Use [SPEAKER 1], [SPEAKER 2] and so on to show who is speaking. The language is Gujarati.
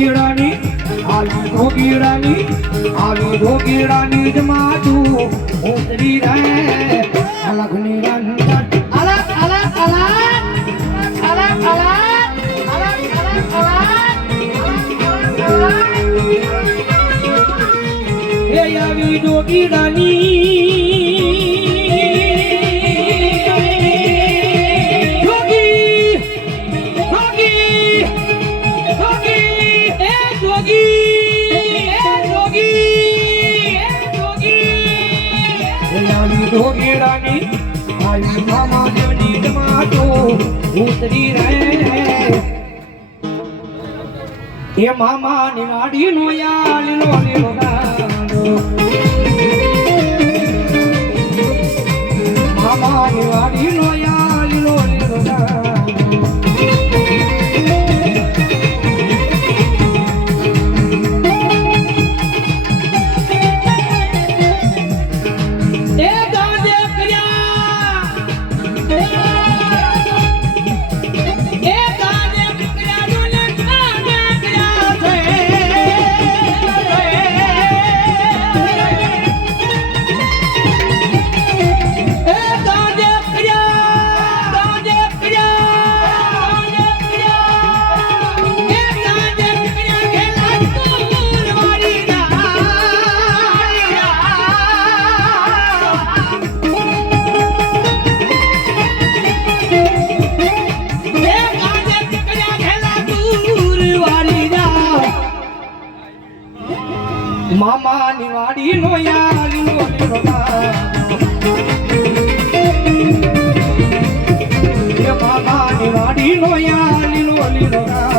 [SPEAKER 1] ધોગીડાની આવી ધોગીડાની આવી ધોગીડાની જ માથું ઉતરી રહે. અલગની રંગત અલગ અલગ અલગ. અલગ અલગ. આવી જોગીડાની જોગેરાની આયુ મહાદેવની જમાતો ઉતરી રહે એ મામા ની નો યાલ નો લીલો મામા ની નો યાલ મામા નિવાડી નો યારી નો લીલો મામા નિવાડી નો યારી નો લીલો